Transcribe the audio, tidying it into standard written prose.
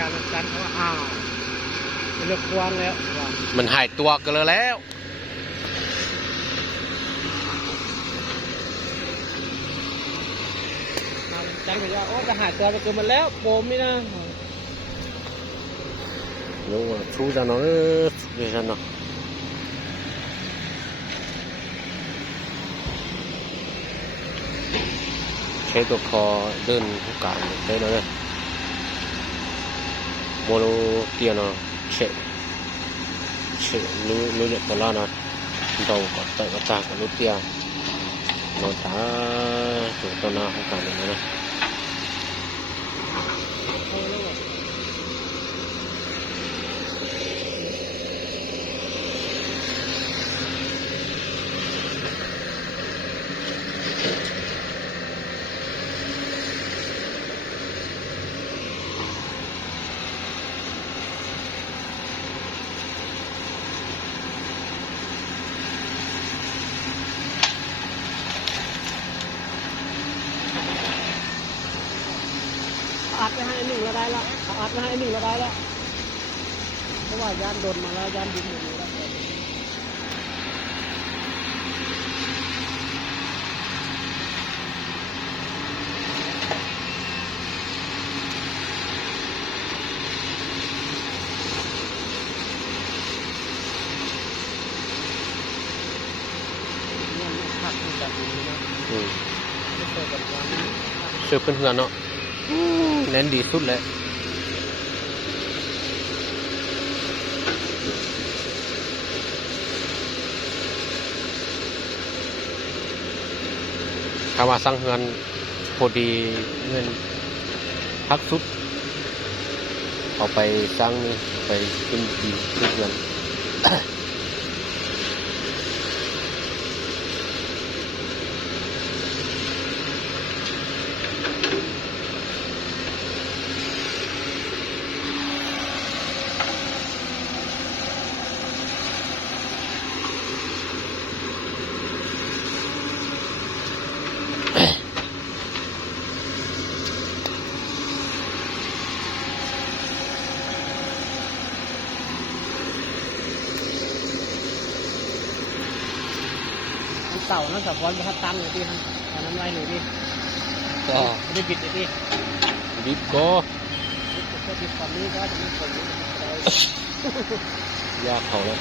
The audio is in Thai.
การจัดการเขาว่าอ้าวเลือกควงแล้วมันหายตัวกันเลยแล้วจันก็จะโอ้จะหายตัวไปเกินมันแล้วโปมนี่นะรู้ว่าชูจังเนาะเดี๋ยวฉันเนาะใช้ตัวคอเดินทุกการใช้เลยโมโลเตียเนาะเฉะรู้เนี่ยตัวละเนาะเราก็แต่กระจายกับรู้เตียนอนตาตัวหน้าของการเลยนะอัดไปให้หนึ่งเราได้แล้วอัดไปให้หนึ่งเราได้แล้วเพราะว่ายานโดนมาแล้วยานดินอย่างนี้แล้วผักแบบนี้นะไม่เคยแบบนี้เชื่อเพื่อนๆเนาะเน้นดีสุดเลยคำว่าสร้างเฮือนพอดีเงินพักสุดเอาไปสร้างนี่ไปขึ้นดีขึ้นเงินเต่านะสับวอนไปทัดตั้งเลยพี่ฮะตอนนั้นไว้หนูดิก็ไม่บิดเลยพี่บิดก็ก็บิดตอนนี้ก็จะมีผลยากเขาแล้ว